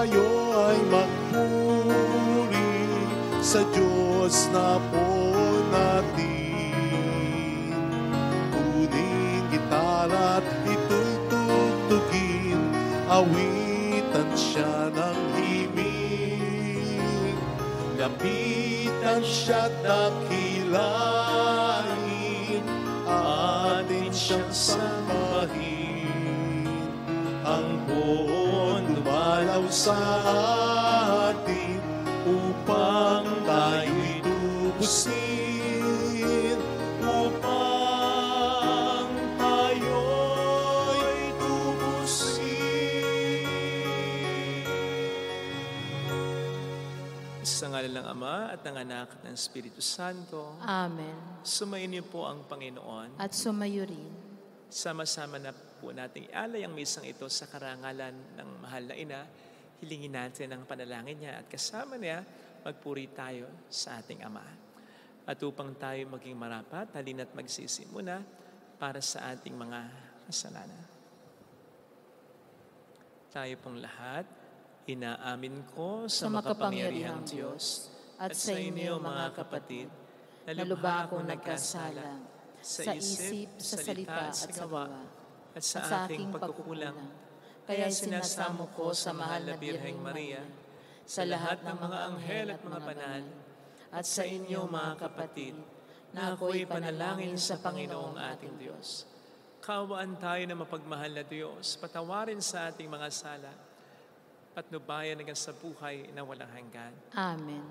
tayo ay magpuri sa Diyos na po natin. Kunin gitara at ito'y tugtugin, awitan siya ng himig. Lapitan siya't dakilain, atin siyang sambahin. Ang buon dumalaw sa atin upang tayo'y tubusin, upang tayo'y tubusin. Sa ngalan ng Ama at ng Anak at ng Espiritu Santo. Amen. Sumayin niyo po ang Panginoon. At sumayo rin. Sama-sama na po nating ialay ang misang ito sa karangalan ng mahal na ina. Hilingin natin ang panalangin niya at kasama niya magpuri tayo sa ating Ama. At upang tayo maging marapat, halina't magsisi muna para sa ating mga kasalanan. Tayo pong lahat, inaamin ko sa makapangyarihang Diyos at sa inyo mga kapatid, na lubha akong nagkasala sa isip, sa salita at sa gawa, at sa aking pagkukulang. Kaya sinasamo ko sa mahal na Birheng Maria, sa lahat ng mga anghel at mga banal, at sa inyo mga kapatid, na ako'y panalangin sa Panginoong ating Diyos. Kaawaan tayo na mapagmahal na Diyos, patawarin sa ating mga sala, patnubayan hanggang sa buhay na walang hanggan. Amen.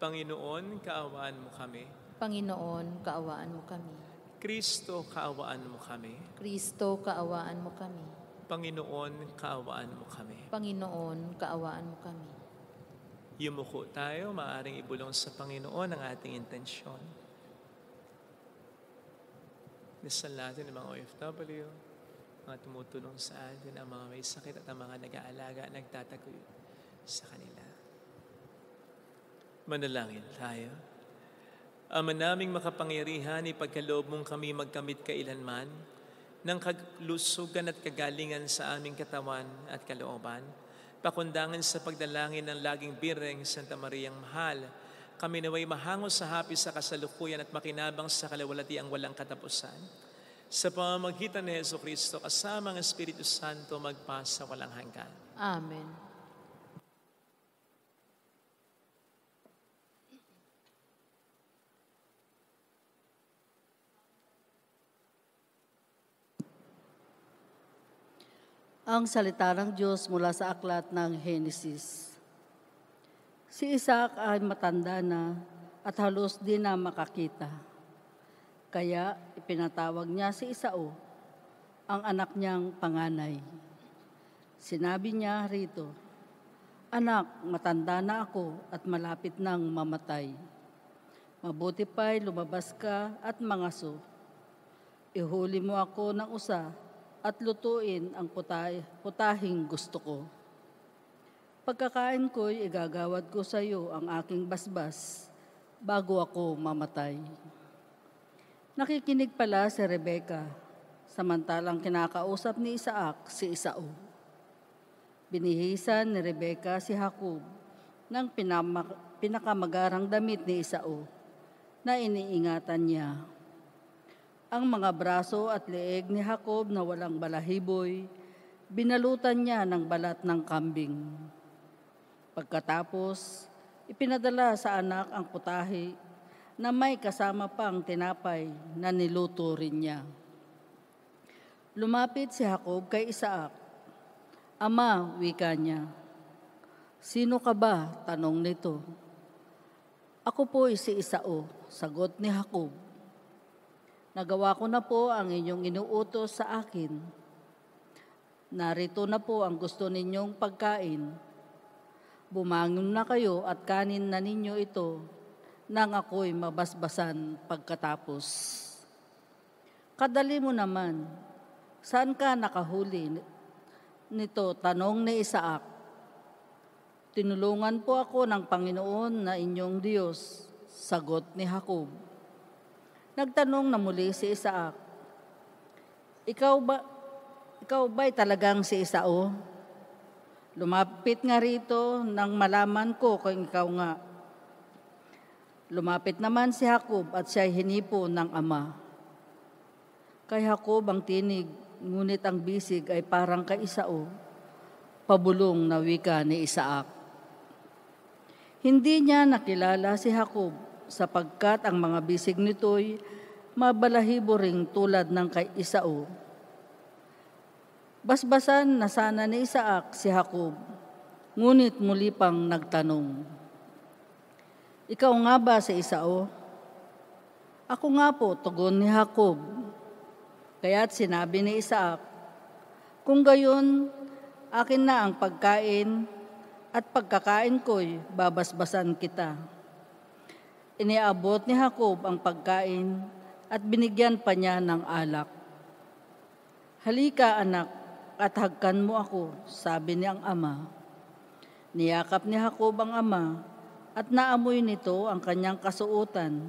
Panginoon, kaawaan mo kami. Panginoon, kaawaan mo kami. Kristo, kaawaan mo kami. Kristo, kaawaan mo kami. Panginoon, kaawaan mo kami. Panginoon, kaawaan mo kami. Yumuko tayo, maaaring ibulong sa Panginoon ang ating intensyon. Dasal natin ang mga OFW, mga tumutulong sa atin, ang mga may sakit at ang mga nag-aalaga, nagtataguyod sa kanila. Manalangin tayo. Ama naming makapangyarihan, ipagkaloob mong kami magkamit kailanman ng kalusugan at kagalingan sa aming katawan at kalooban. Pakundangan sa pagdalangin ng laging bireng Santa Mariang Mahal, kami naway mahango sa hapis sa kasalukuyan at makinabang sa kalawalatiang walang katapusan. Sa pamamagitan ni Jesucristo, kasama ang Espiritu Santo, magpasa walang hanggan. Amen. Ang salita ng Diyos mula sa aklat ng Henesis. Si Isaac ay matanda na at halos di na makakita. Kaya ipinatawag niya si Esau, ang anak niyang panganay. Sinabi niya rito, "Anak, matanda na ako at malapit nang mamatay. Mabuti pa'y lumabas ka at mangaso. Ihuli mo ako ng usa at lutuin ang putahing gusto ko. Pagkakain ko'y igagawad ko sa iyo ang aking basbas bago ako mamatay." Nakikinig pala si Rebeka, samantalang kinakausap ni Isaac si Esau. Binihisan ni Rebeka si Jacob ng pinakamagarang damit ni Esau na iniingatan niya. Ang mga braso at leeg ni Jacob na walang balahiboy, binalutan niya ng balat ng kambing. Pagkatapos, ipinadala sa anak ang putahe na may kasama pang tinapay na niluto rin niya. Lumapit si Jacob kay Isaac. "Ama," wika niya. "Sino ka ba?" tanong nito. "Ako po'y si Esau," sagot ni Jacob. "Nagawa ko na po ang inyong inuutos sa akin. Narito na po ang gusto ninyong pagkain. Bumangon na kayo at kanin na ninyo ito nang ako'y mabasbasan pagkatapos." "Kadali mo naman, saan ka nakahuli nito?" tanong ni Isaac. "Tinulungan po ako ng Panginoon na inyong Diyos," sagot ni Jacob. Nagtanong na muli si Isaac, Ikaw ba'y talagang si Esau?" Lumapit nga rito nang malaman ko kung ikaw nga. Lumapit naman si Jacob at siya'y hinipo ng ama. Kay Jacob ang tinig, ngunit ang bisig ay parang kay Esau, pabulong na wika ni Isaac. Hindi niya nakilala si Jacob sapagkat ang mga bisig nito'y mabalahibo ring tulad ng kay Esau. Basbasan na sana ni Isaac si Jacob, ngunit muli pang nagtanong, ikaw nga ba si Esau? Ako nga po, tugon ni Jacob. Kaya't sinabi ni Isaac, kung gayon, akin na ang pagkain at pagkakain ko'y babasbasan kita. Iniabot ni Jacob ang pagkain at binigyan pa niya ng alak. Halika anak, at hagkan mo ako, sabi niyang ama. Niyakap ni Jacob ang ama at naamoy nito ang kanyang kasuotan,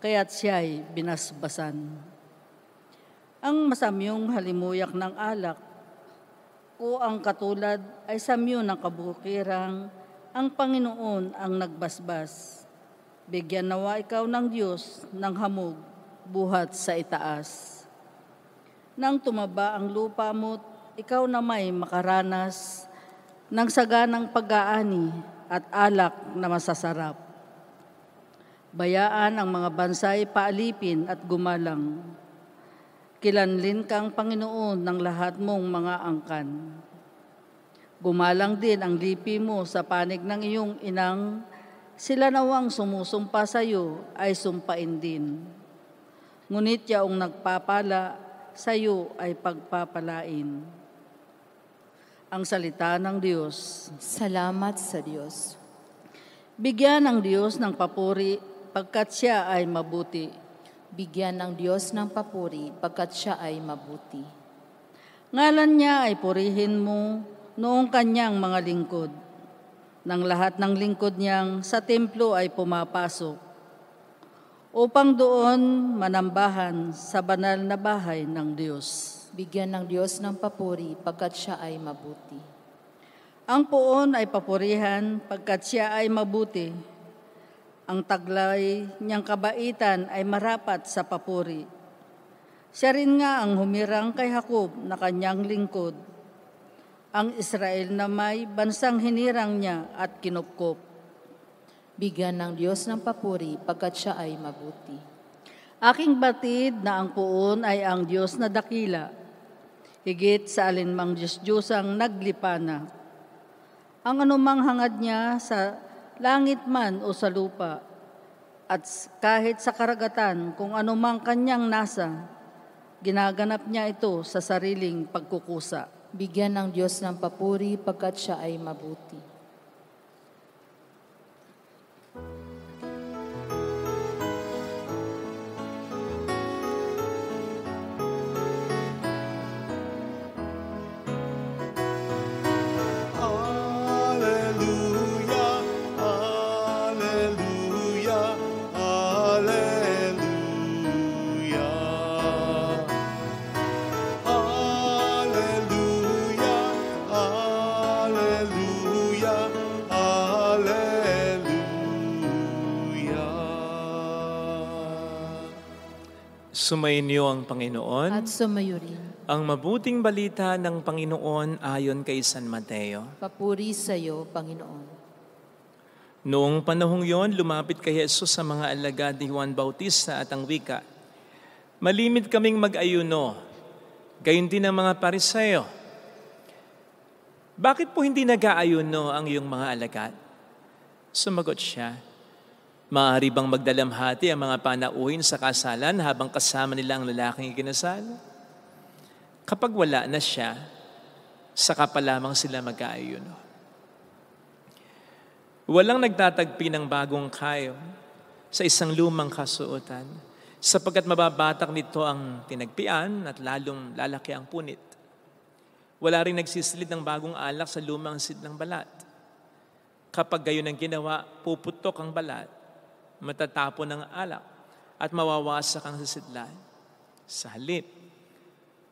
kaya't siya'y binasbasan. Ang masamyong halimuyak ng alak o ang katulad ay samyo ng kabukirang ang Panginoon ang nagbasbas. Bigyan nawa ikaw ng Diyos ng hamog buhat sa itaas. Nang tumaba ang lupa mo't ikaw na may makaranas ng saganang pag-aani at alak na masasarap. Bayaan ang mga bansay paalipin at gumalang. Kilanlin kang Panginoon ng lahat mong mga angkan. Gumalang din ang lipi mo sa panig ng iyong inang, sila nawang sumusumpa sa iyo ay sumpain din. Ngunit yaong nagpapala sa iyo ay pagpapalain. Ang salita ng Diyos. Salamat sa Diyos. Bigyan ng Diyos ng papuri pagkat siya ay mabuti. Bigyan ng Diyos ng papuri pagkat siya ay mabuti. Ngalan niya ay purihin mo noong kanyang mga lingkod. Nang lahat ng lingkod niyang sa templo ay pumapasok, upang doon manambahan sa banal na bahay ng Diyos. Bigyan ng Diyos ng papuri pagkat siya ay mabuti. Ang poon ay papurihan pagkat siya ay mabuti. Ang taglay niyang kabaitan ay marapat sa papuri. Siya rin nga ang humirang kay Jacob na kanyang lingkod. Ang Israel na may bansang hinirang niya at kinupkop. Bigyan ng Diyos ng papuri pagkat siya ay mabuti. Aking batid na ang poon ay ang Diyos na dakila, higit sa alinmang Diyos-Diyosang naglipana. Ang anumang hangad niya sa langit man o sa lupa, at kahit sa karagatan kung anumang kanyang nasa, ginaganap niya ito sa sariling pagkukusa. Bigyan ng Diyos ng papuri pagkat siya ay mabuti. Sumainyo ang Panginoon. At sumayo rin. Ang mabuting balita ng Panginoon ayon kay San Mateo. Papuri sa iyo, Panginoon. Noong panahong yon, lumapit kay Jesus sa mga alagad ni Juan Bautista at ang wika, malimit kaming mag-ayuno, gayon din ang mga Pariseo. Bakit po hindi nag-aayuno ang iyong mga alagad? Sumagot siya, maaari bang magdalamhati ang mga panauhin sa kasalan habang kasama nila ang lalaking ikinasal? Kapag wala na siya, saka pa lamang sila mag-aayuno. Walang nagtatagpi ng bagong kayo sa isang lumang kasuotan, sapagkat mababatak nito ang tinagpian at lalong lalaki ang punit. Wala rin nagsisilid ng bagong alak sa lumang sidlang balat. Kapag gayon ang ginawa, puputok ang balat, matatapon ang alak, at mawawasak ang sisidlan. Sa halip,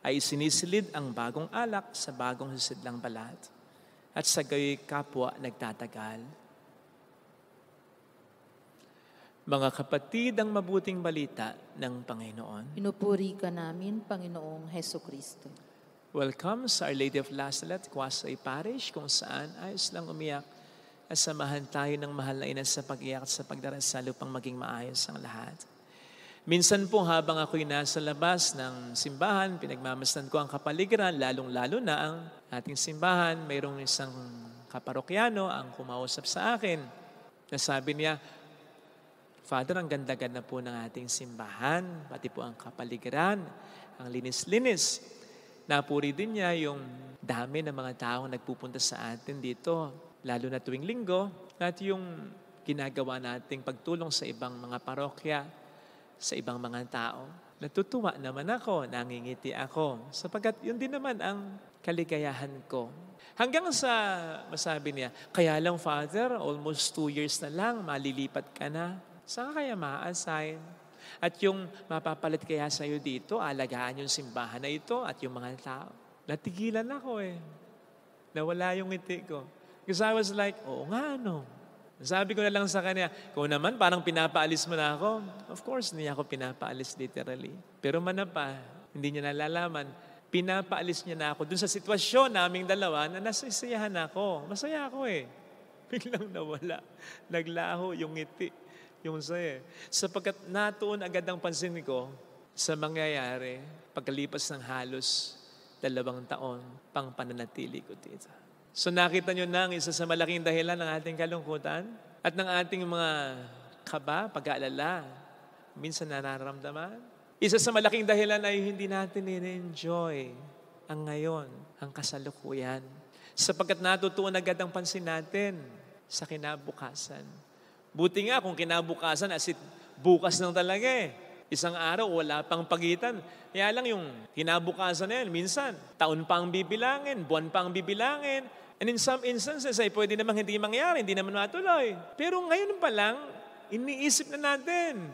ay sinisilid ang bagong alak sa bagong sisidlang balat. at sa gayoy kapwa nagtatagal. Mga kapatid, ang mabuting balita ng Panginoon. Pinupuri ka namin, Panginoong Heso Kristo. Welcome sa Our Lady of Lasalet, Quasay Parish, kung saan ayos lang umiyak at samahan tayo ng mahal na ina sa pag-iyak at sa pagdarasal upang maging maayos ang lahat. Minsan po habang ako'y nasa labas ng simbahan, pinagmamasdan ko ang kapaligiran, lalong-lalo na ang ating simbahan. Mayroong isang kaparokyano ang kumausap sa akin. Nasabi niya, Father, ang ganda-ganda po ng ating simbahan, pati po ang kapaligiran, ang linis-linis. Napuri din niya yung dami ng mga taong nagpupunta sa atin dito, lalo na tuwing linggo, at yung ginagawa nating pagtulong sa ibang mga parokya, sa ibang mga tao. Natutuwa naman ako, nangingiti ako, sapagkat yun din naman ang kaligayahan ko. Hanggang sa masabi niya, kaya lang Father, almost 2 years na lang, malilipat ka na. Saan kaya ma-assign? At yung mapapalit kaya sa'yo dito, alagaan yung simbahan na ito at yung mga tao. Natigilan ako Nawala yung ngiti ko. Because I was like, oo nga Sabi ko na lang sa kanya, kung naman parang pinapaalis mo na ako. Of course, hindi ako pinapaalis literally. Pero manapa, hindi niya nalalaman, pinapaalis niya na ako dun sa sitwasyon naming dalawa na nasisiyahan ako. Masaya ako Biglang nawala. Naglaho yung ngiti. Yung saya. Sapagkat natuon agad ang pansin ko sa mangyayari pagkalipas ng halos 2 taon pang pananatili ko dito. So nakita nyo na ang isa sa malaking dahilan ng ating kalungkutan at ng ating mga kaba, pag-aalala, minsan nararamdaman. Isa sa malaking dahilan ay hindi natin i-enjoy ang ngayon, ang kasalukuyan. Sapagkat natutuon agad ang pansin natin sa kinabukasan. Buti nga kung kinabukasan as bukas lang talaga Isang araw, wala pang pagitan. Kaya lang yung kinabukasan na yan, minsan, taon pa ang bibilangin, buwan pa ang bibilangin. And in some instances ay pwede namang hindi mangyari, hindi naman matuloy. Pero ngayon pa lang, iniisip na natin,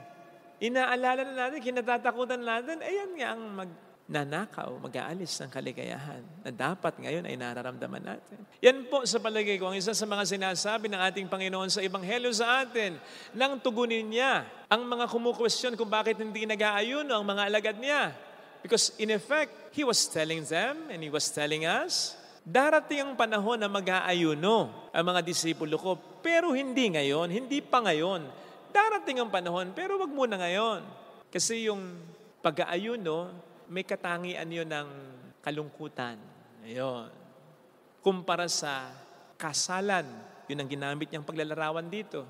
inaalala na natin, kinatatakutan natin, ayan nga ang magnanakaw, mag-aalis ng kaligayahan na dapat ngayon ay nararamdaman natin. Yan po sa palagay ko ang isa sa mga sinasabi ng ating Panginoon sa Ebanghelyo sa atin nang tugunin niya ang mga kumukwestiyon kung bakit hindi nag-aayuno ang mga alagad niya. Because in effect, He was telling them and He was telling us, darating ang panahon na mag-aayuno ang mga disipulo ko, pero hindi ngayon, hindi pa ngayon. Darating ang panahon, pero wag muna ngayon. Kasi yung pag-aayuno, may katangian yun ng kalungkutan. Ayun. Kumpara sa kasalan, yun ang ginamit niyang paglalarawan dito.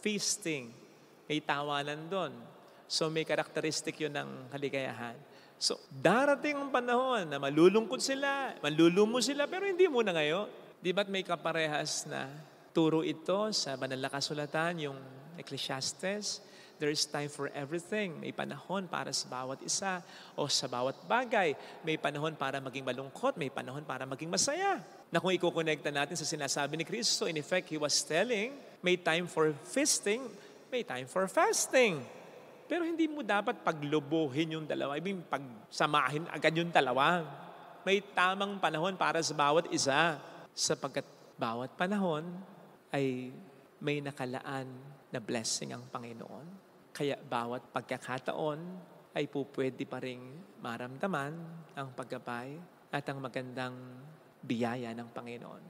Feasting, may tawanan doon. So may karakteristik yun ng kaligayahan. So darating ang panahon na malulungkot sila, malulumo sila, pero hindi muna ngayon. Di ba't may kaparehas na turo ito sa banal na kasulatan, yung Ecclesiastes? There is time for everything. May panahon para sa bawat isa o sa bawat bagay. May panahon para maging malungkot, may panahon para maging masaya. Na kung ikukonekta natin sa sinasabi ni Kristo, in effect, He was telling, may time for feasting, may time for fasting. Pero hindi mo dapat paglubuhin yung dalawa. I mean, pagsamahin agad yung dalawa. May tamang panahon para sa bawat isa. Sapagkat bawat panahon ay may nakalaan na blessing ang Panginoon. Kaya bawat pagkakataon ay pupwede pa rin maramdaman ang paggabay at ang magandang biyaya ng Panginoon.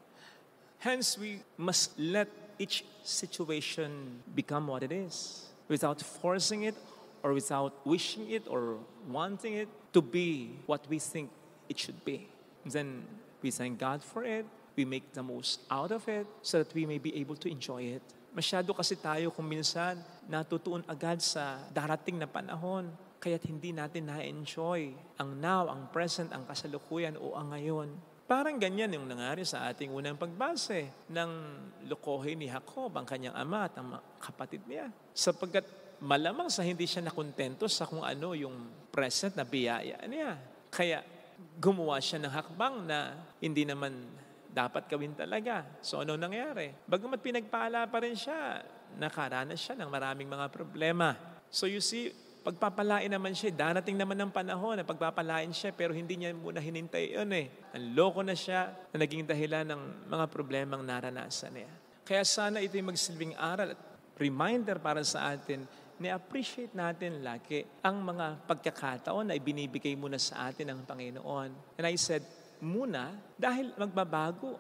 Hence, we must let each situation become what it is without forcing it or without wishing it or wanting it to be what we think it should be. Then we thank God for it. We make the most out of it so that we may be able to enjoy it. Masyado kasi tayo kung minsan natutuon agad sa darating na panahon, kaya't hindi natin na-enjoy ang now, ang present, ang kasalukuyan o ang ngayon. Parang ganyan yung nangyari sa ating unang pagbase ng lokohin ni Jacob, ang kanyang ama at ang kapatid niya. Sapagkat malamang sa hindi siya nakontento sa kung ano yung present na biyaya niya. Kaya gumawa siya ng hakbang na hindi naman dapat gawin talaga. So ano nangyari? Bagamat pinagpala pa rin siya, nakaranas siya ng maraming mga problema. So you see, Pagpapalain naman siya, darating naman ng panahon na pagpapalain siya, pero hindi niya muna hinintay yun eh. Nanloko na siya na naging dahilan ng mga problemang naranasan niya. Kaya sana ito'y magsilbing aral at reminder para sa atin na appreciate natin lagi ang mga pagkakataon na ibinibigay muna sa atin ng Panginoon. And I said, muna, dahil magbabago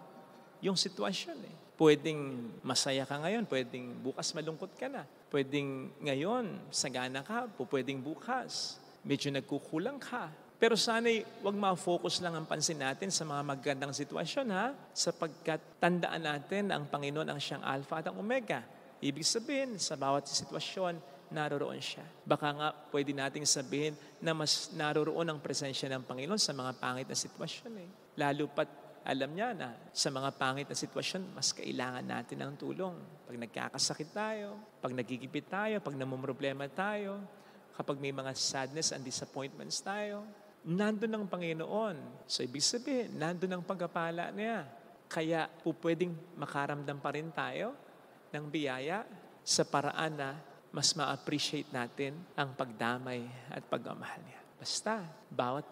yung sitwasyon eh. Pwedeng masaya ka ngayon, pwedeng bukas malungkot ka na. Pwedeng ngayon, sagana ka, pwedeng bukas, medyo nagkukulang ka. Pero sana'y huwag ma-focus lang ang pansin natin sa mga magandang sitwasyon ha, sapagkat tandaan natin ang Panginoon ang siyang Alpha at ang Omega. Ibig sabihin, sa bawat sitwasyon, naroroon siya. Baka nga pwede nating sabihin na mas naroroon ang presensya ng Panginoon sa mga pangit na sitwasyon eh. Lalo pat alam niya na sa mga pangit na sitwasyon, mas kailangan natin ng tulong. Pag nagkakasakit tayo, pag nagigipit tayo, pag namumroblema tayo, kapag may mga sadness and disappointments tayo, nandun ang Panginoon. So ibig sabihin, nandun ang pagpapala niya. Kaya po pwedeng makaramdam pa rin tayo ng biyaya sa paraan na mas ma-appreciate natin ang pagdamay at pagmamahal niya. Basta, bawat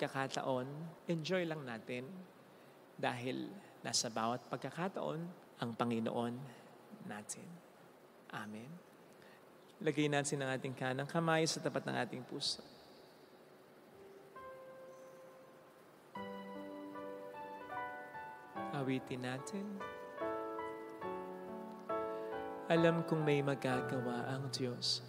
pagkakataon, enjoy lang natin dahil nasa bawat pagkakataon ang Panginoon natin. Amen. Lagay natin ang ating kanang kamay sa tapat ng ating puso. Awitin natin. Alam kong may magagawa ang Diyos.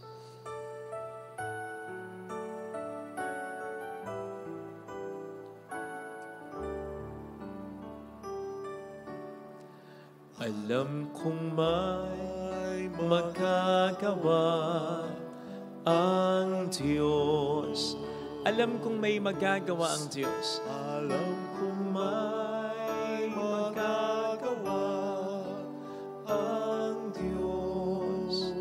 Alam kong may magagawa ang Diyos. Alam kong may magagawa ang Diyos. Alam kong may magagawa ang Diyos.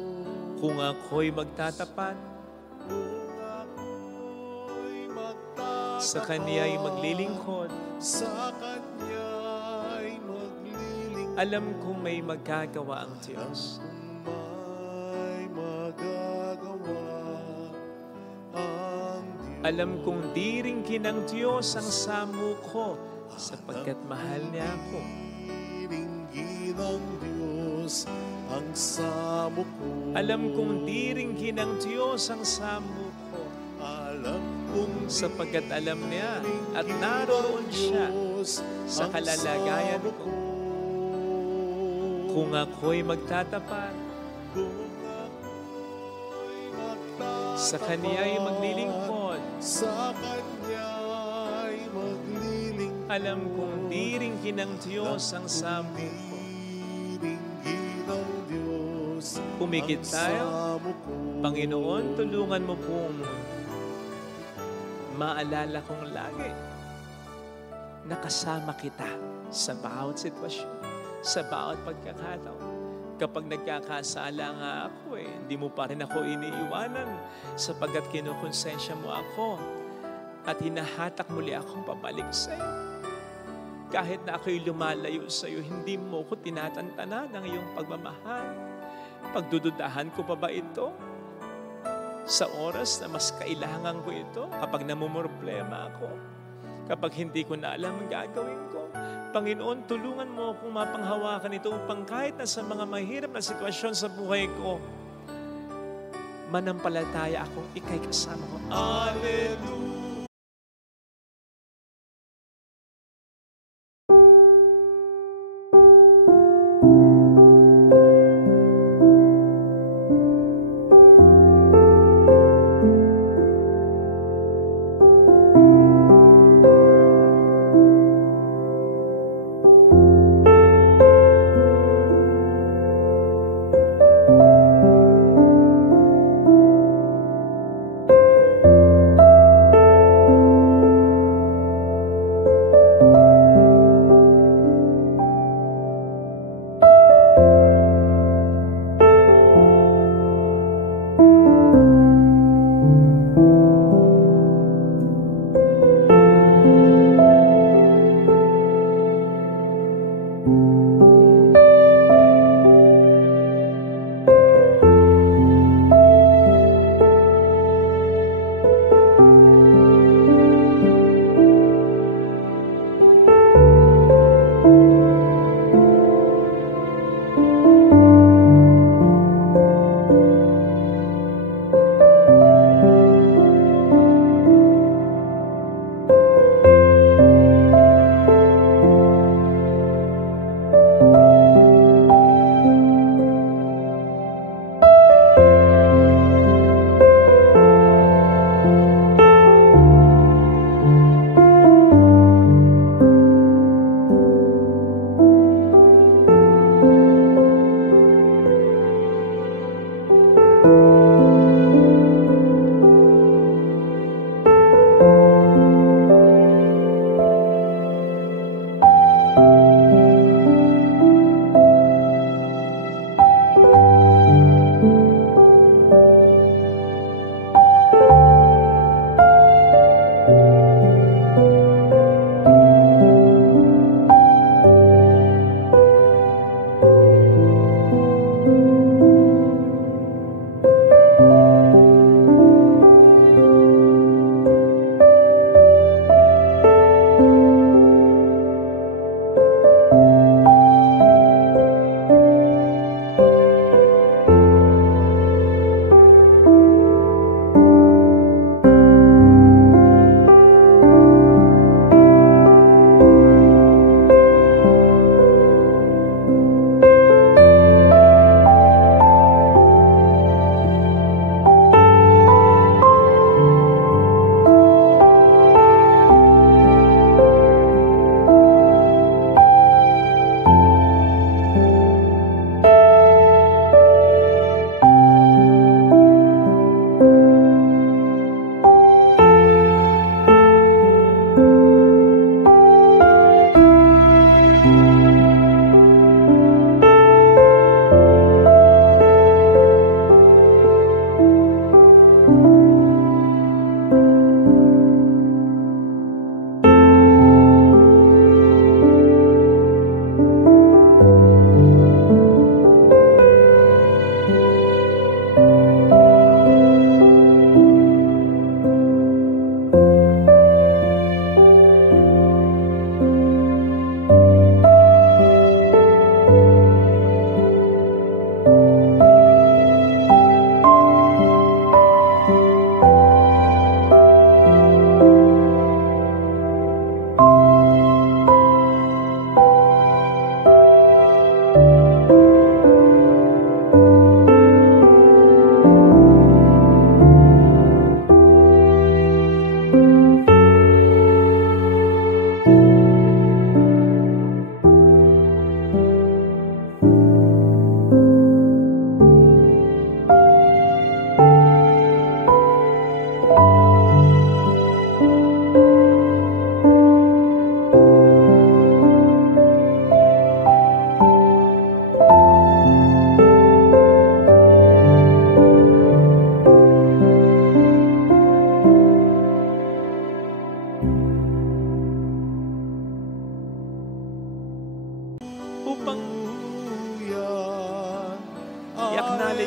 Kung ako'y magtatapat, Kung ako'y magtatapat, sa Kaniya'y maglilingkod, sa Kanya'y maglilingkod. alam kong may magagawa ang Diyos. May magagawa ang Diyos. Alam kong diringgin ng Diyos ang samo ko sapagkat mahal niya ako. Diringgin ng Diyos ang samo ko. Alam kong diringgin ng Diyos ang samo ko Alam kong sapagkat alam niya at naroroon siya sa kalalagayan ko. Kung ako'y magtatapat, sa Kaniya'y maglilingkod, sa Kanya'y maglilingkod. alam kong diringgin ng Diyos ang samo ko. Diringgin ng Diyos Pumikit ang tayo. samo ko. Panginoon, tulungan mo pong maalala kong lagi na kasama kita sa bawat sitwasyon, sa bawat pagkakataon. Kapag nagkakasala nga ako, hindi mo pa rin ako iniiwanan sapagkat kinukonsensya mo ako at hinahatak muli akong pabalik sa iyo. Kahit na ako'y lumalayo sa iyo, hindi mo ko tinatantanan ng iyong pagmamahal. Pagdududahan ko pa ba ito? Sa oras na mas kailangan ko ito, kapag namumroblema ako, kapag hindi ko na alam ang gagawin ko, Panginoon, tulungan mo akong mapanghawakan ito upang kahit na sa mga mahirap na sitwasyon sa buhay ko, manampalataya akong ika'y kasama ko. Alleluia!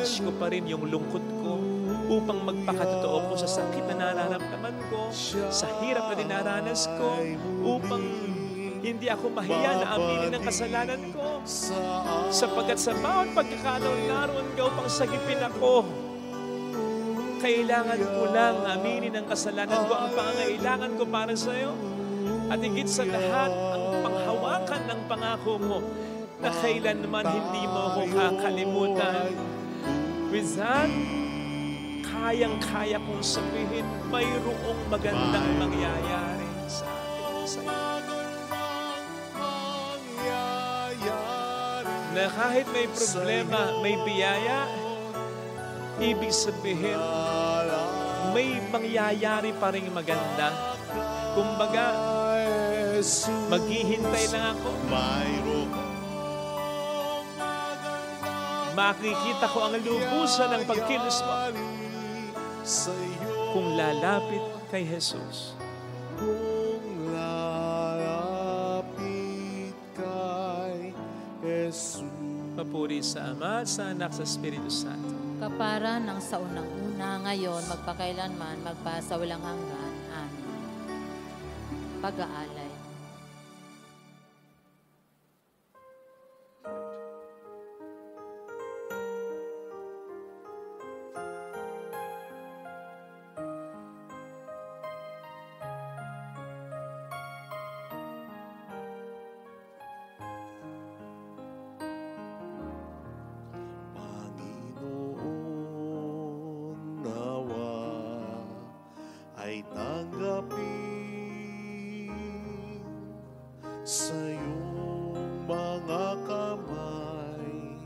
i-acknowledge ko pa rin yung lungkot ko upang magpakatotoo ko sa sakit na nararamdaman ko, sa hirap na dinaranas ko, upang hindi ako mahiya na aminin ang kasalanan ko. Sapagkat sa bawat pagkakataon naroon ka upang sagipin ako, kailangan ko lang aminin ang kasalanan ko, ang pangangailangan ko para sa iyo. At higit sa lahat, ang panghawakan ng pangako mo na kailanman hindi mo ako kakalimutan. With that, kayang-kaya kong sabihin, mayroong magandang mangyayari sa atin, sa iyo. Na kahit may problema, may biyaya, ibig sabihin, may mangyayari pa rin maganda. Kumbaga, maghihintay lang ako. Makikita ko ang lubusan ng pagkilos mo kung lalapit kay Jesus. Kung lalapit kay Jesus. Papuri sa Ama, sa Anak, sa Espiritu Santo. Kapara ng sa unang-una, ngayon, magpakailanman, magpasawalang hanggan. Amen. Pag-aalay. Ay tanggapin sa iyong mga kamay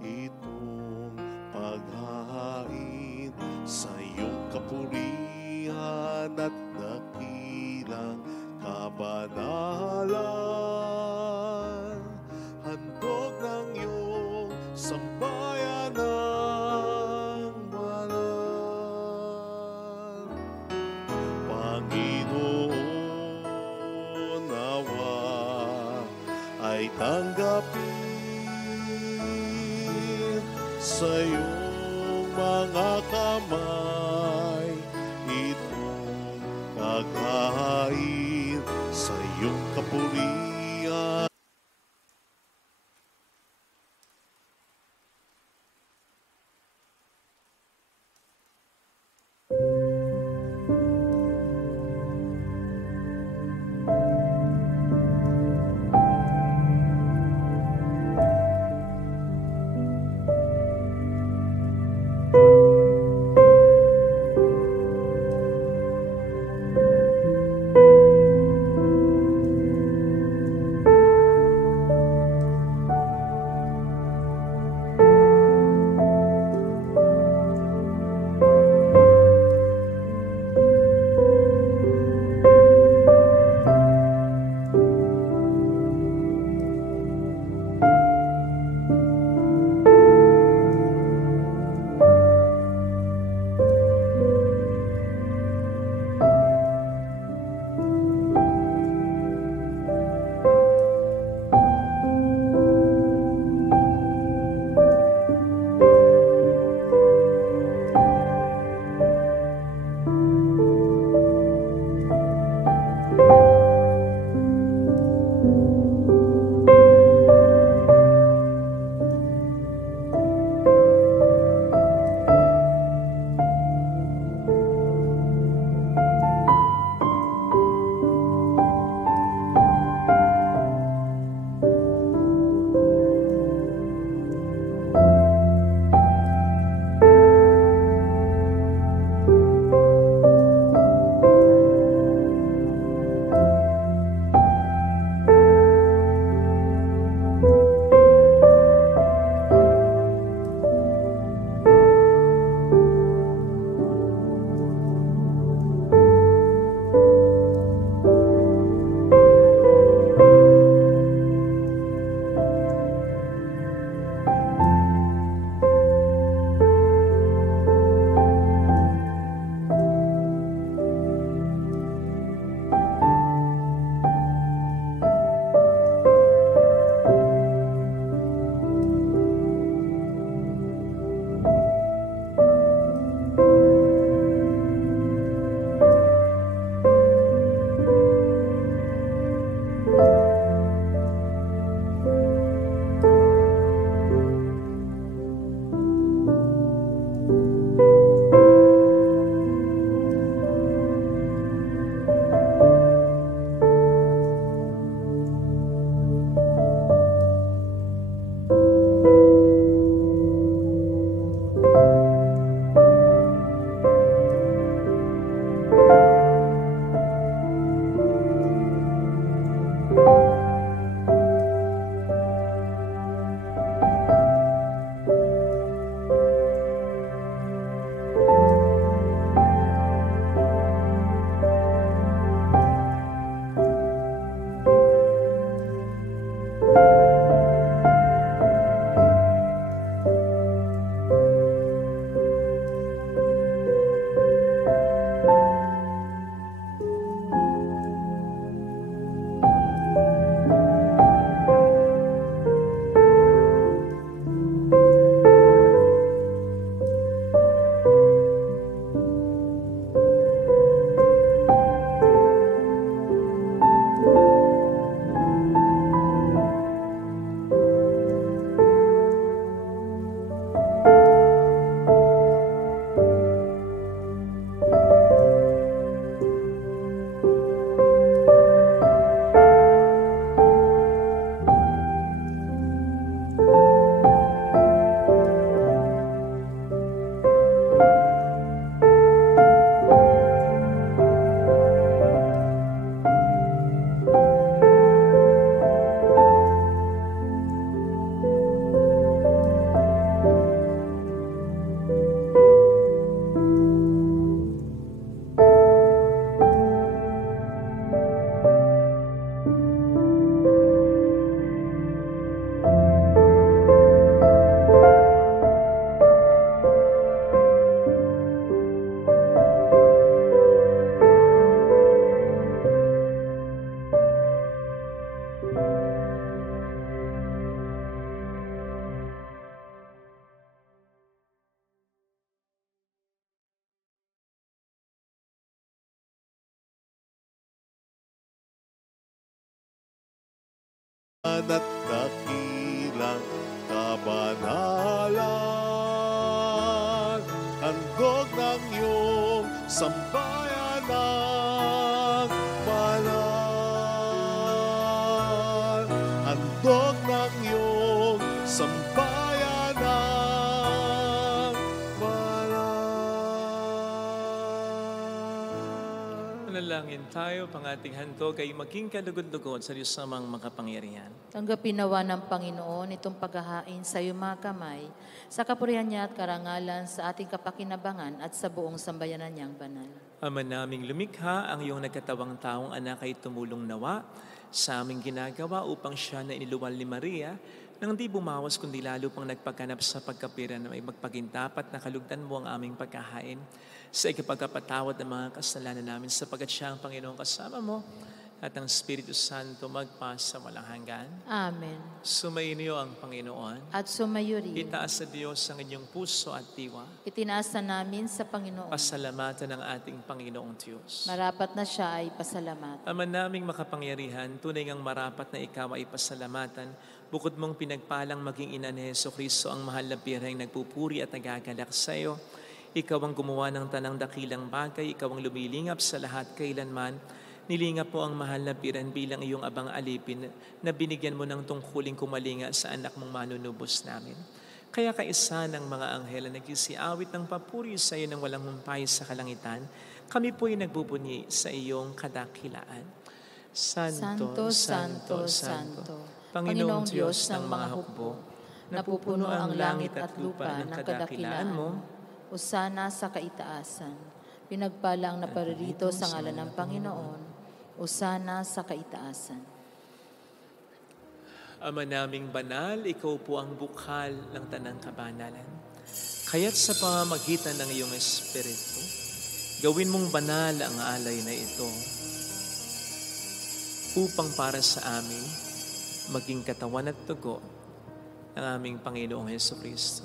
itong paghahain sa iyong kapurihan at dakilang kabanalan. Handog ng iyong sambayanan banal. Panginoon, nawa ay tanggapin sa iyong mga kamay itong paghahain sa iyong kapurihan. at dakilang kabanalan, handog ng iyong sambayanang banal, handog ng iyong sambayanang banal. Manalangin tayo, pang ating handog ay maging kalugod-lugod sa Diyos namang makapangyarihan. Tanggapin nawa ng Panginoon itong paghahain sa iyong mga kamay, sa kapurihan niya at karangalan sa ating kapakinabangan at sa buong sambayanan niyang banal. Ama naming lumikha, ang iyong nagkatawang taong anak ay tumulong nawa sa aming ginagawa upang siya na iniluwal ni Maria nang di bumawas kundi lalo pang nagpagganap sa pagkapira na may magpagintapat na kalugdan mo ang aming pagkahain sa ikapagkapatawad ng mga kasalanan namin sapagkat siya ang Panginoong kasama mo at ang Espiritu Santo magpasa walang hanggan. Amen. Sumainyo ang Panginoon. At sumayo rin. Itaas sa Diyos ang inyong puso at diwa. Itinaas na namin sa Panginoon. Pasalamatan ng ating Panginoong Diyos. Marapat na siya ay pasalamat. Ama naming makapangyarihan, tunay ngang marapat na ikaw ay pasalamatan, bukod mong pinagpalang maging ina ni Jesucristo ang mahal na birheng nagpupuri at nagagalak sa iyo. Ikaw ang gumawa ng tanang dakilang bagay, ikaw ang lumilingap sa lahat kailanman. Nilingap mo ang mahal na birhen bilang iyong abang alipin na binigyan mo ng tungkuling kumalinga sa anak mong manunubos namin. Kaya kaisa ng mga anghel na nagsisiawit ng papuri sa iyo ng walang humpay sa kalangitan, kami po'y nagbubunyi sa iyong kadakilaan. Santo, Santo, Santo, Panginoong Diyos ng mga hukbo, napupuno ang langit at lupa ng kadakilaan mo, usana sa kaitaasan. Pinagpala ang naparirito sa ngalan ng Panginoon, usana sa kaitaasan. Ama naming banal, ikaw po ang bukal ng tanang kabanalan. Kaya't sa pamamagitan ng iyong Espiritu, gawin mong banal ang alay na ito upang para sa amin maging katawan at dugo ng aming Panginoong Jesucristo.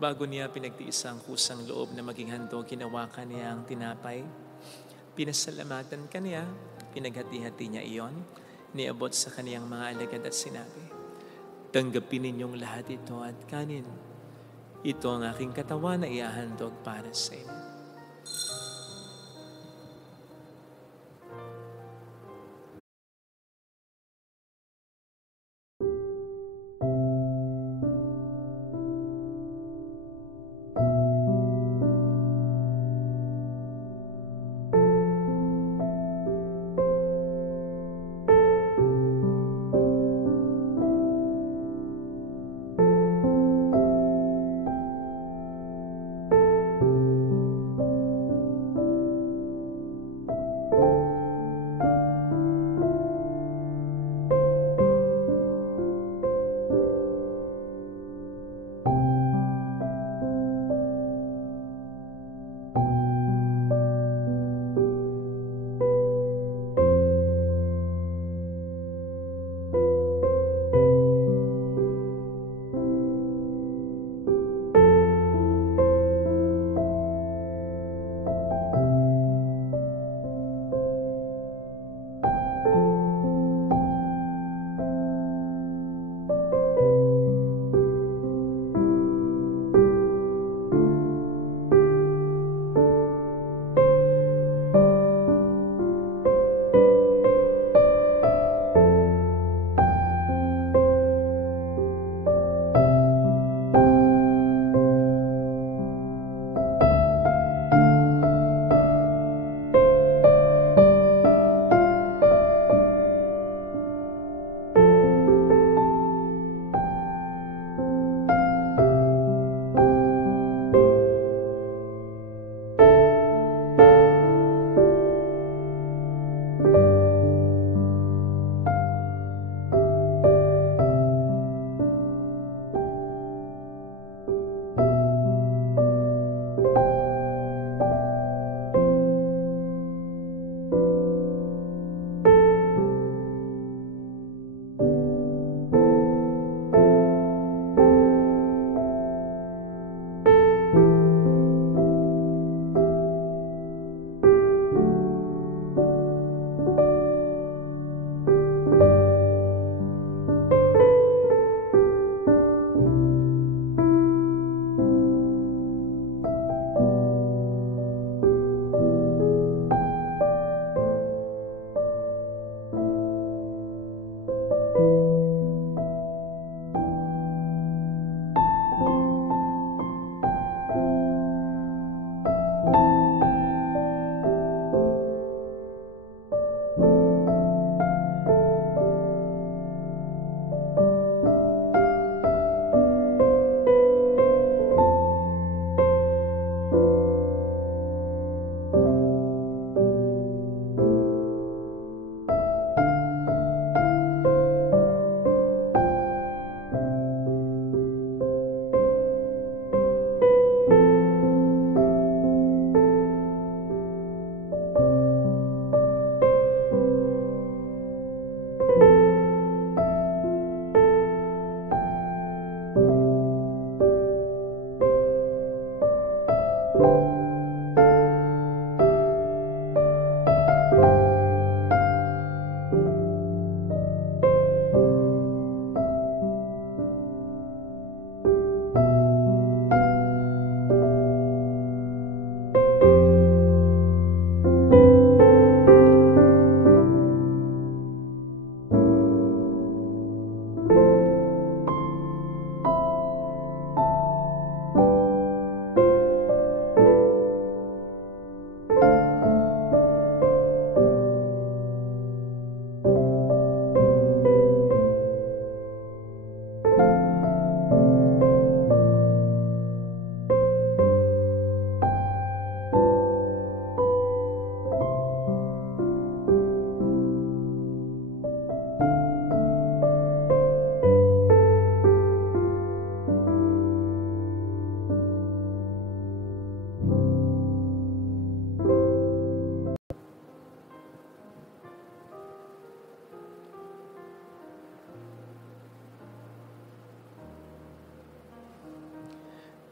Bago niya pinagtiis ang kusang loob na maging handog, hinawakan niya ang tinapay. Pinasalamatan ka niya, pinaghati-hati niya iyon, niabot sa kaniyang mga alagad at sinabi, tanggapin ninyong lahat ito at kanin. Ito ang aking katawan na iahandog para sa inyo.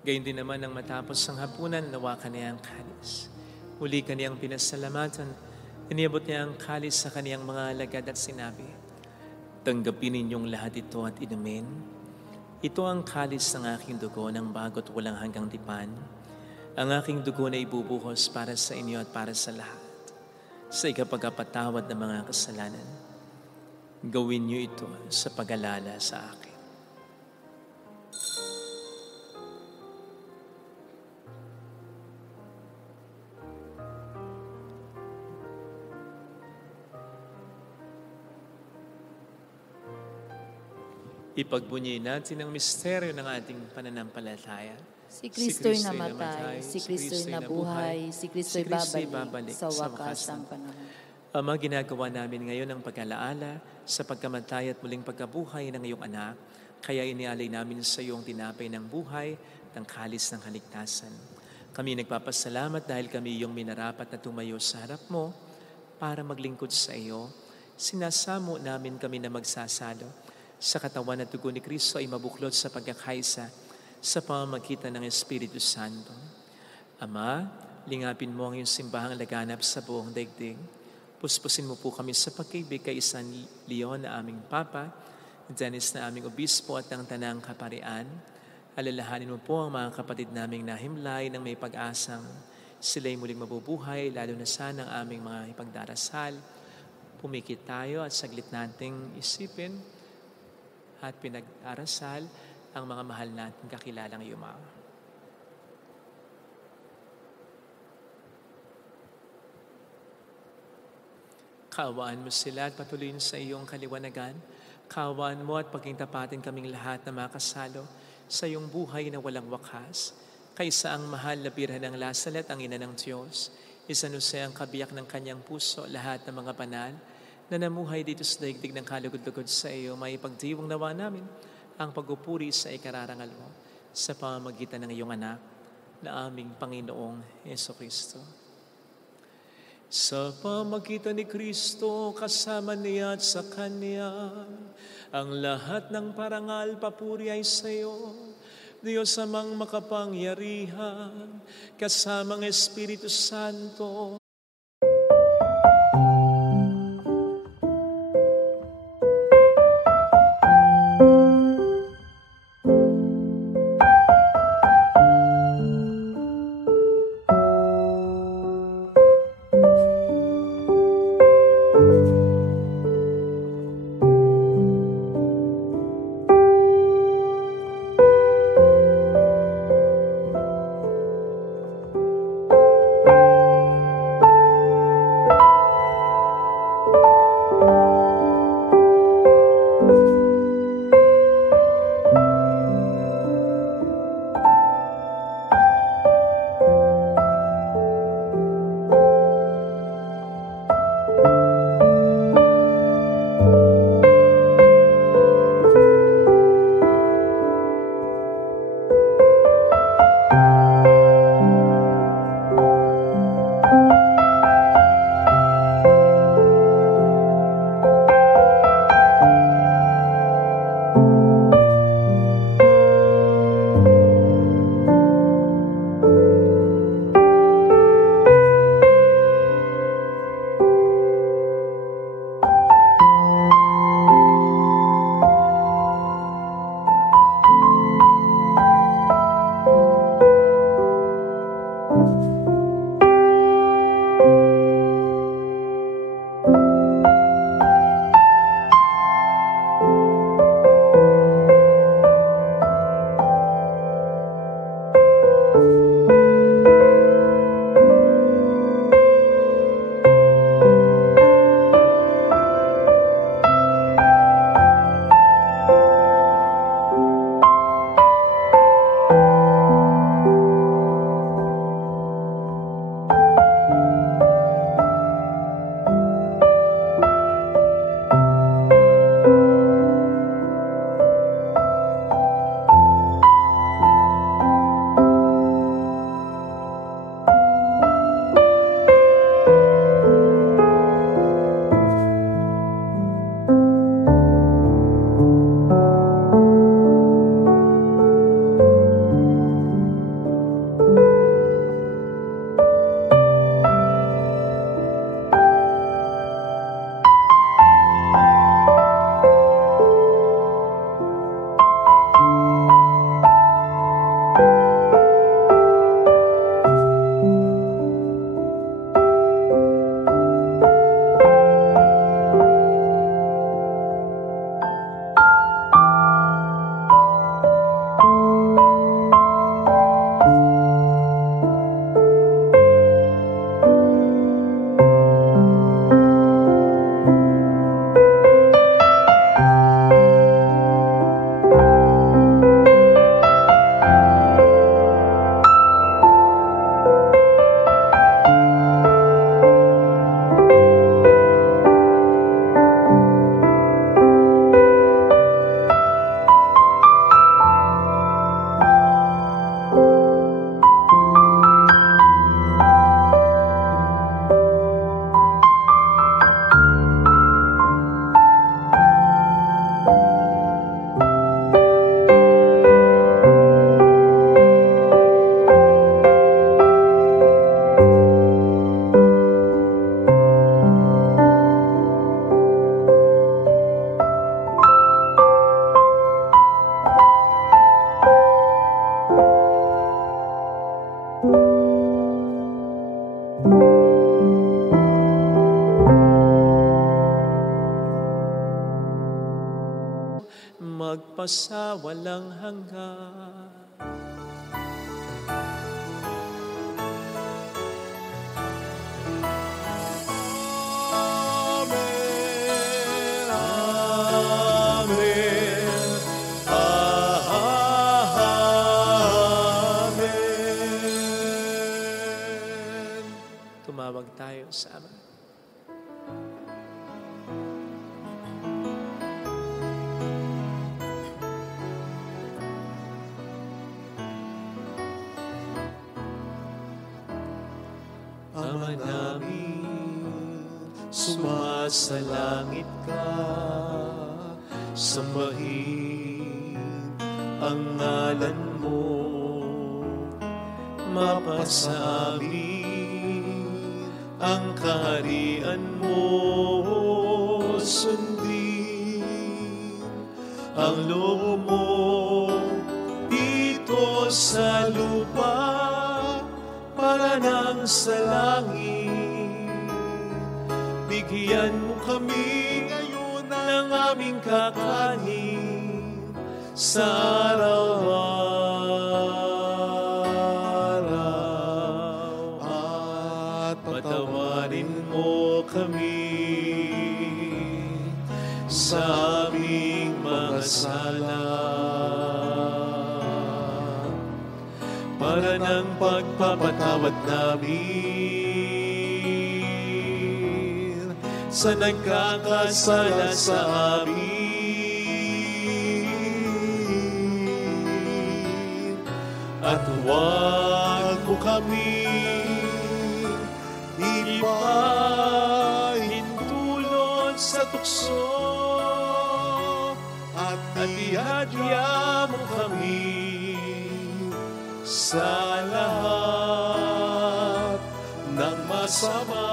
Gayun din naman nang matapos ang hapunan, nawa kaniyang kalis. Muli kaniyang pinasalamatan, iniabot niya ang kalis sa kaniyang mga alagad at sinabi, tanggapin ninyong lahat ito at inumin. Ito ang kalis ng aking dugo ng bago't walang hanggang tipan. Ang aking dugo na ibubuhos para sa inyo at para sa lahat. Sa ikapagpatawad ng mga kasalanan, gawin niyo ito sa pag-alala sa akin. Ipagbunyi natin ang misteryo ng ating pananampalataya. Si Kristo'y namatay, si Kristo'y nabuhay, si Kristo'y babalik sa wakas ng panahon. Ama, ginagawa namin ngayon ang pag-alaala sa pagkamatay at muling pagkabuhay ng iyong anak, kaya inialay namin sa iyong tinapay ng buhay ng kalis ng kaligtasan. Kami nagpapasalamat dahil kami iyong minarapat na tumayo sa harap mo para maglingkod sa iyo. Sinasamo namin kami na magsasalo sa katawan at dugo ni Kristo ay mabuklod sa pagkakaisa sa pamamagitan ng Espiritu Santo. Ama, lingapin mo ang iyong simbahang laganap sa buong daigdig. Puspusin mo po kami sa pag-ibig kay San Leon na aming Papa, Dennis na aming Obispo at ng Tanang Kaparian. Alalahanin mo po ang mga kapatid naming nahimlay ng may pag-asang sila'y muling mabubuhay, lalo na sana ang aming mga ipagdarasal. Pumikit tayo at saglit nating isipin at pinag-arasal ang mga mahal nating kakilalang yumaw. Kaawaan mo sila at patuloyin sa iyong kaliwanagan. Kaawaan mo at pagkintapatin kaming lahat na makasalo sa iyong buhay na walang wakas. Kaysa ang mahal na birhen ng Lasalet, ang ina ng Diyos, San Jose ang kabiyak ng kanyang puso, lahat ng mga banal na namuhay dito sa daigdig ng kalugod-lugod sa iyo, may pagdiwang nawa namin ang pagpupuri sa ikararangal mo sa pamamagitan ng iyong anak na aming Panginoong Jesucristo. Sa pamamagitan ni Kristo, kasama niya at sa Kanya, ang lahat ng parangal papuri ay sa iyo, Diyos amang makapangyarihan, kasamang Espiritu Santo, magpasawalang hanggan. Tumawag tayo sa Ama. Ama namin, sumasalangit ka, sambahin ang ngalan mo, mapasa amin ang kaharian mo, sundin ang loob mo dito sa lupa para nang sa langit. Bigyan mo kami ngayon ng aming kakanin sa araw-araw. At patawarin mo kami sa aming mga sala, para ng pagpapatawad namin sa nagkakasala sa amin. At huwag mo kami ipahintulot sa tukso, at ihadya mo kami sa lahat ng masama.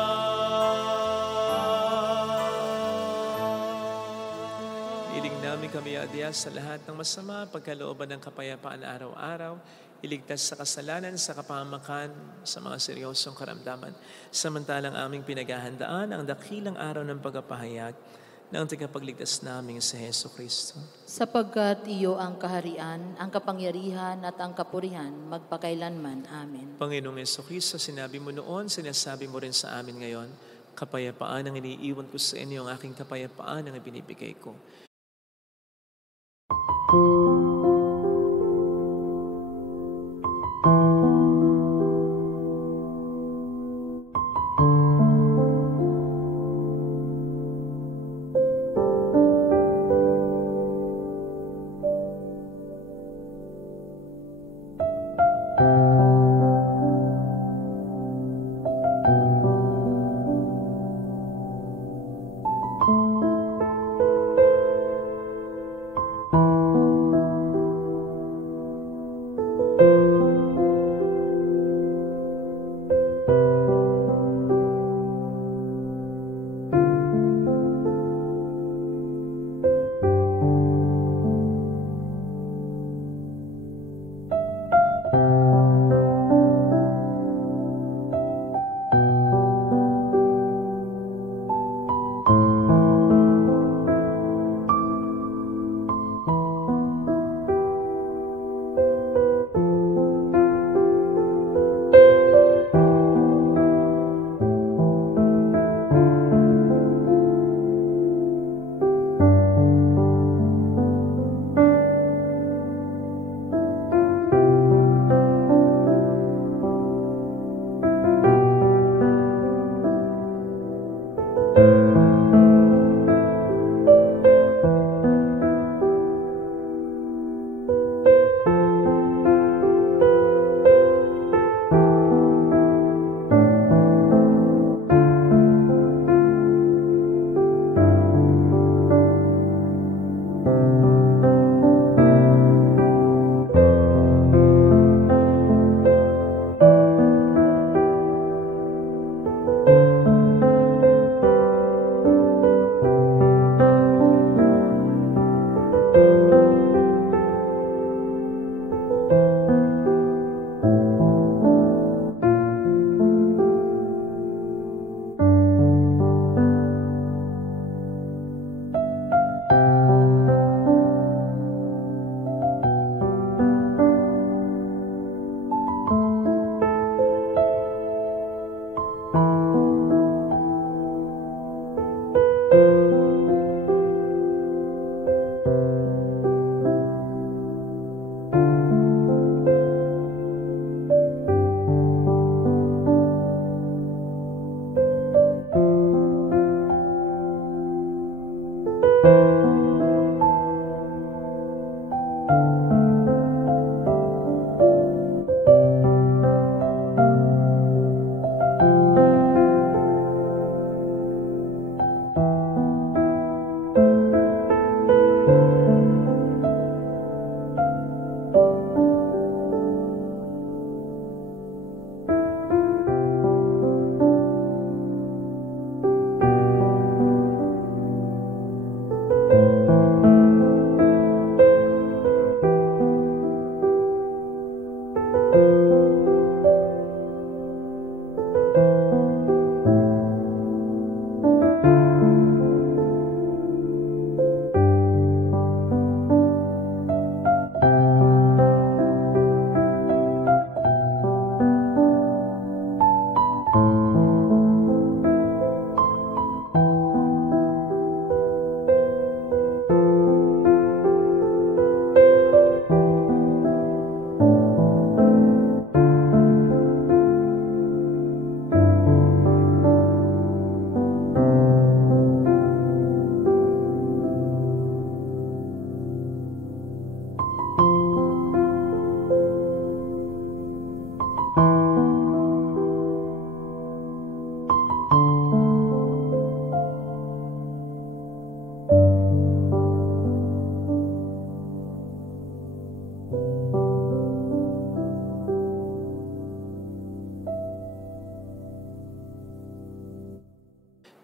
Ilig namin kami adya sa lahat ng masama, pagkalooban ng kapayapaan araw-araw, iligtas sa kasalanan, sa kapahamakan, sa mga seryosong karamdaman. Samantalang aming pinaghahandaan ang dakilang araw ng pagpapahayag ng tagapagligtas naming si Heso Kristo. Sapagkat iyo ang kaharian, ang kapangyarihan at ang kapurihan, magpakailanman. Amen. Panginoong Heso Kristo, sinabi mo noon, sinasabi mo rin sa amin ngayon, kapayapaan ang iniiwan ko sa inyo, ang aking kapayapaan ang ibinibigay ko.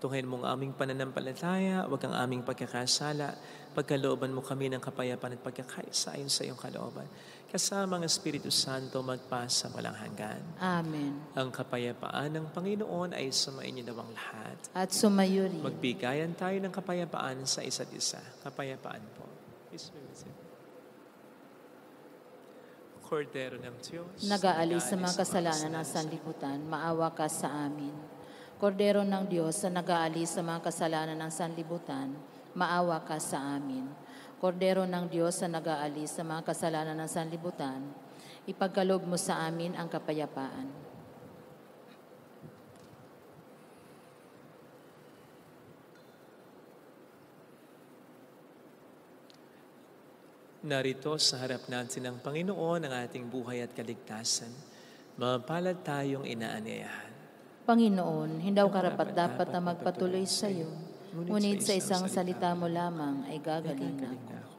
Tunghayin mo ang aming pananampalataya, wag ang aming pagkakasala. Pagkalooban mo kami ng kapayapaan at pagkakaisa ayon sa iyong kalooban. Kasama ang Espiritu Santo magpasa walang hanggan. Amen. Ang kapayapaan ng Panginoon ay sumainyo daw ang lahat. At sumayo rin. Magbigayan tayo ng kapayapaan sa isa't isa. Kapayapaan po. Peace be with you. Kordero ng Diyos, Nag-aalis sa mga kasalanan ng sanlibutan, maawa ka sa amin. Kordero ng Diyos na nag-aalis sa mga kasalanan ng sanlibutan, maawa ka sa amin. Kordero ng Diyos na nag-aalis sa mga kasalanan ng sanlibutan, ipagkaloob mo sa amin ang kapayapaan. Narito sa harap natin ng Panginoon ang ating buhay at kaligtasan. Mapalad tayong inaanyayahan. Panginoon, hindi ako karapat-dapat na magpatuloy sa iyo, ngunit sa isang salita mo lamang ay gagaling na ako.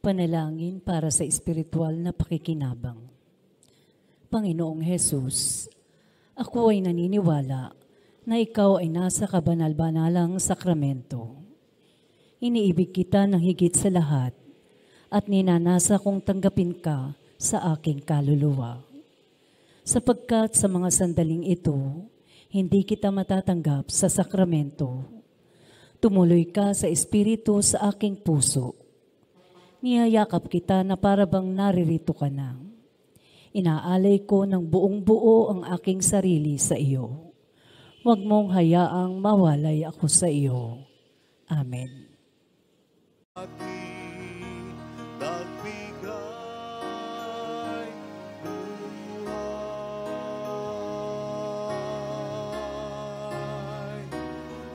Panalangin para sa espiritual na pakikinabang. Panginoong Hesus, ako ay naniniwala na ikaw ay nasa kabanal-banalang sakramento. Iniibig kita ng higit sa lahat at ninanasa kong tanggapin ka sa aking kaluluwa. Sapagkat sa mga sandaling ito, hindi kita matatanggap sa sakramento. Tumuloy ka sa espiritu sa aking puso. Niyayakap kita na parabang naririto ka na. Inaalay ko ng buong buo ang aking sarili sa iyo. Huwag mong hayaang mawalay ako sa iyo. Amen. Nagbigay buhay.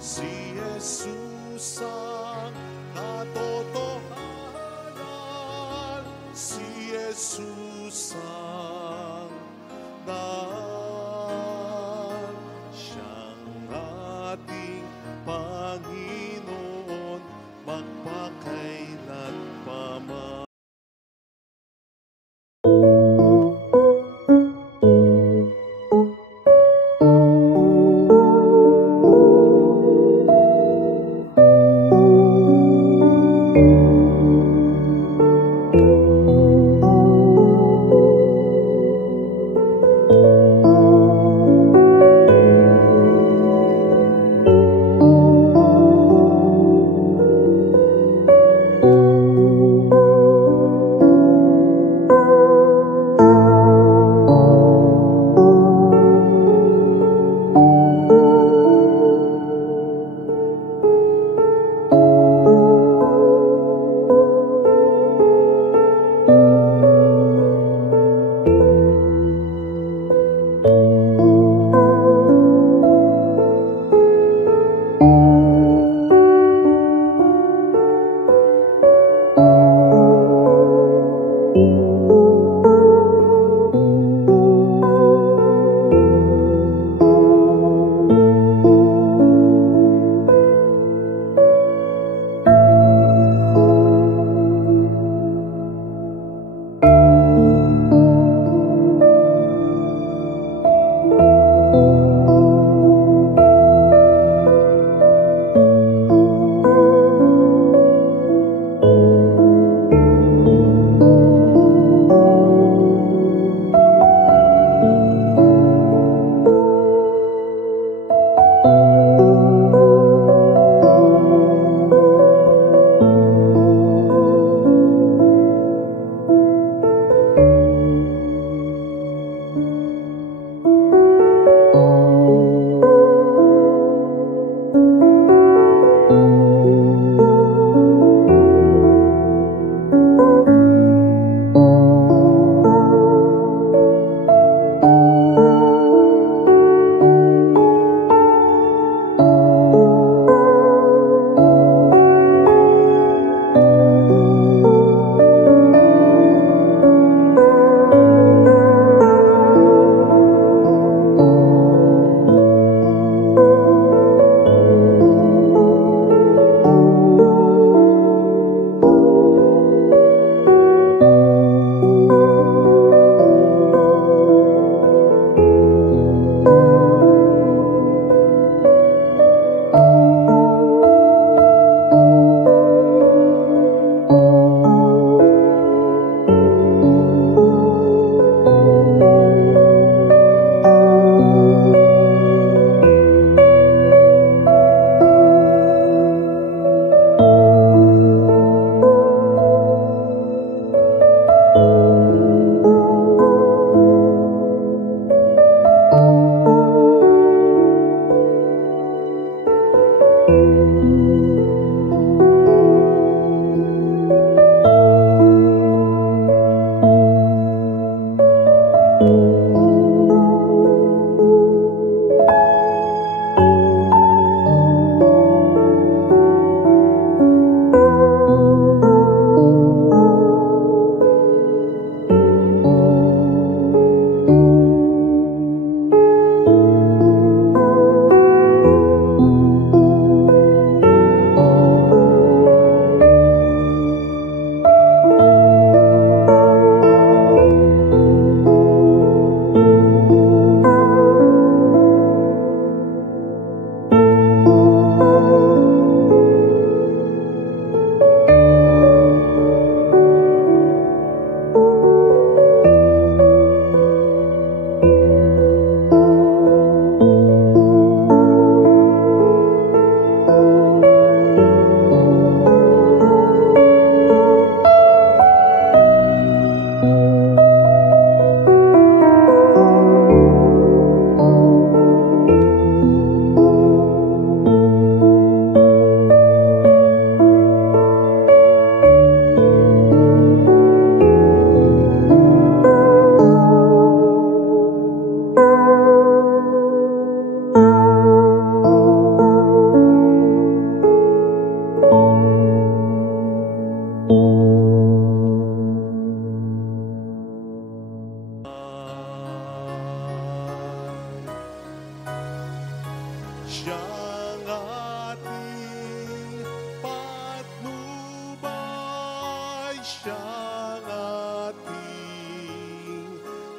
Si Jesus ang katotohanan, si Jesus ang daan, siyang ating Panginoon, magpakailan pa man.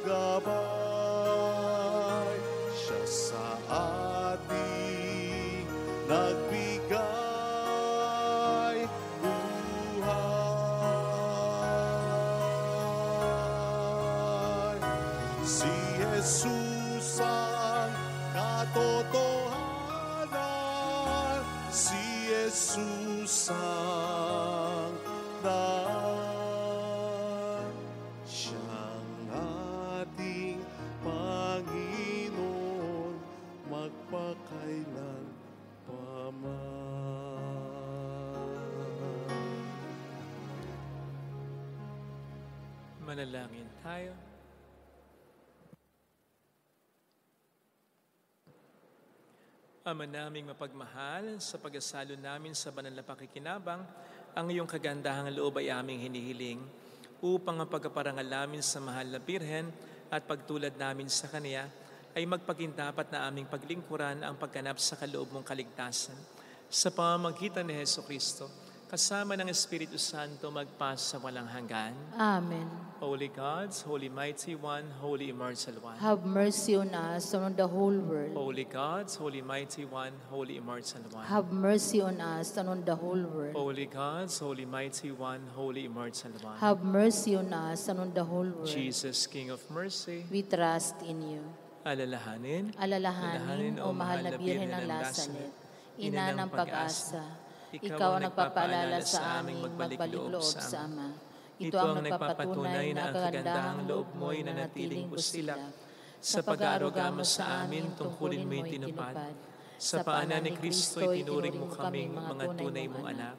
gabay, siya sa ating nagbigay buhay. Si Jesus ang katotohanan, si Jesus ang daan, siyang ating Panginoon magpakailan paman. Manalangin tayo. Ama naming mapagmahal, sa pag-asalo namin sa banal na pakikinabang, ang iyong kagandahang loob ay aming hinihiling upang ang pagkaparangal namin sa mahal na Birhen at pagtulad namin sa Kaniya ay magpagindapat na aming paglingkuran ang pagganap sa kaloob mong kaligtasan. Sa pamamagitan ni Jesucristo, kasama ng Espiritu Santo magpas sa walang hanggan. Amen. Holy Gods, Holy Mighty One, Holy Immortal One. Have mercy on us and on the whole world. Holy Gods, Holy Mighty One, Holy Immortal One. Have mercy on us and on the whole world. Holy Gods, Holy Mighty One, Holy Immortal One. Have mercy on us and on the whole world. Jesus, King of Mercy, We trust in you. alalahanin, Alalahanin, O mahal na Birhen ng Lasanet, ina ng pag-asa, ikaw ang nagpapaalala sa aming magbalik loob sa Ama. Ito ang nagpapatunay na ang kagandahang loob mo'y nanatiling usilak. Sa pag-aaruga mo sa amin, tungkulin mo'y tinupad. Sa paanan ni Kristo'y tinuring mo kaming mga tunay mong anak.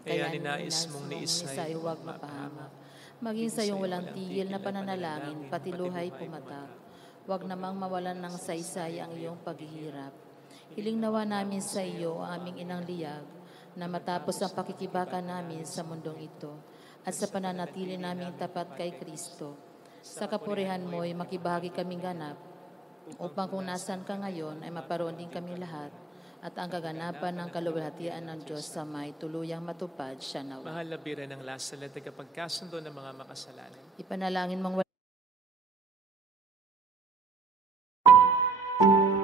Kaya ninais mong ni Isay huwag mapahamak. Maging sa iyong walang tigil na pananalangin, pati luhay pumatak. Huwag namang mawalan ng saysay ang iyong paghihirap. Hiling nawa namin sa iyo ang aming inang liyag, na matapos ang pakikibaka namin sa mundong ito at sa pananatili naming tapat kay Kristo. Sa kapurihan mo'y makibahagi kaming ganap upang kung nasan ka ngayon ay maparoon din kami lahat at ang kaganapan ng kaluwalhatian ng Diyos sa may tuluyang matupad siya nawa. mahal na Birhen ng Lasanet, tagapagkasundo ng mga makasalanan. Ipanalangin mong Amen.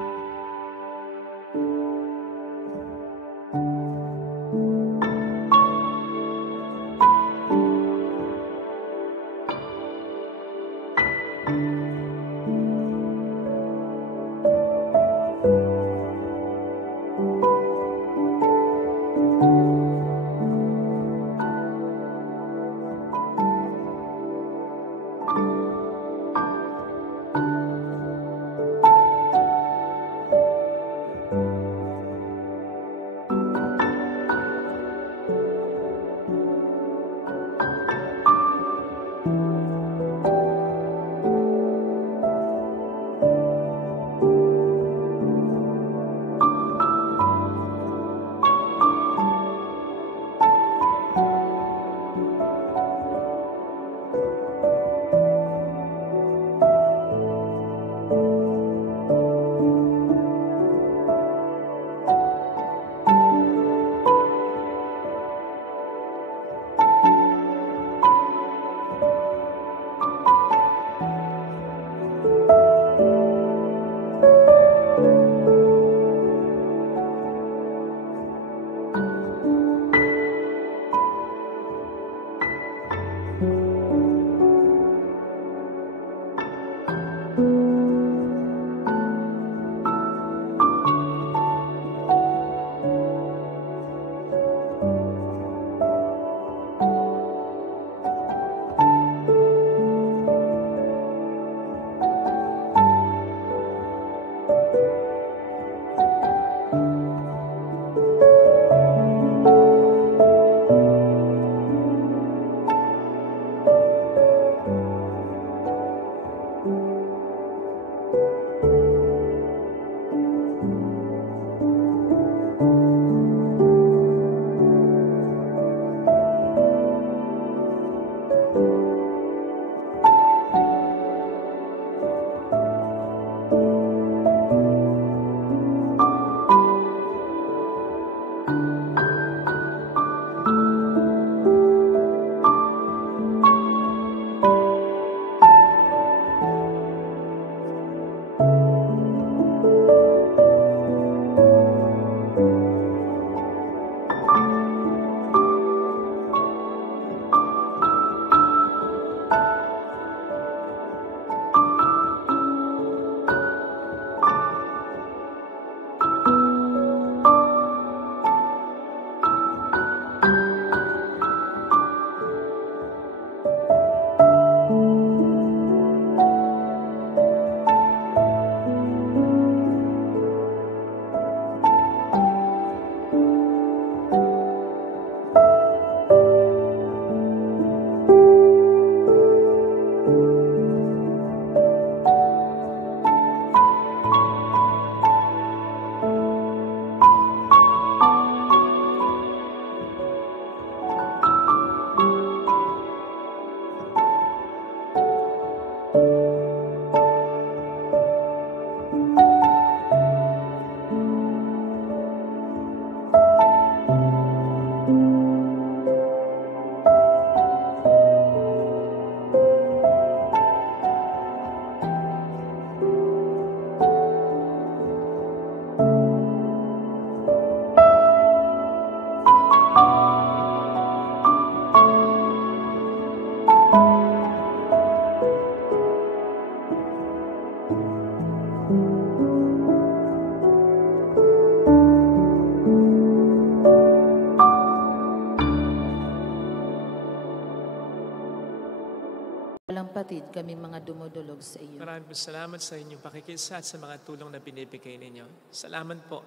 Walang patid, kami mga dumudulog sa iyo. Maraming salamat sa inyong pakikisa at sa mga tulong na binibigay ninyo. Salamat po.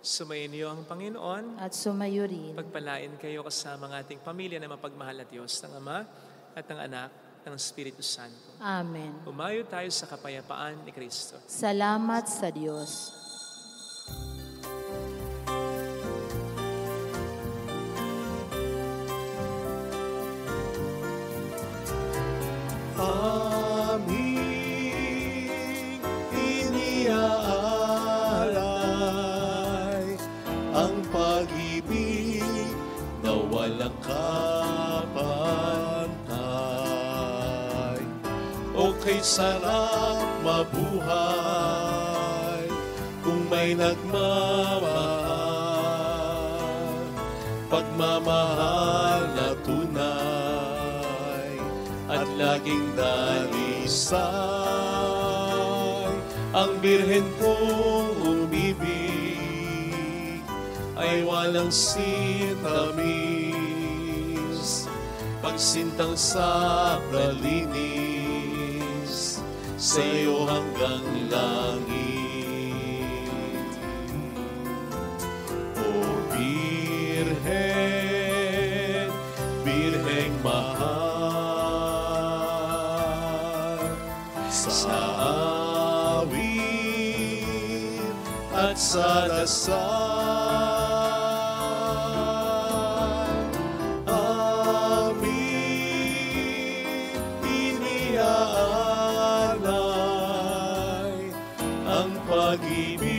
Sumayin niyo ang Panginoon. At sumayo rin. Pagpalain kayo kasama ng ating pamilya na mapagmahal na Diyos, ng Ama at ng Anak, ng Espiritu Santo. Amen. Umayo tayo sa kapayapaan ni Kristo. Salamat sa Diyos. Aming iniaalay ang pag-ibig na walang kapantay. O kay sarap mabuhay kung may nagmamahal, pagmamahal na tunay at laging dalisay. Ang birhen kong umibig ay walang sintamis, pagsintang sakralinis sa iyo hanggang langit. O Birhen, Birheng mahal, sa awit at sa dasal, aming iniaalay ang pag-ibig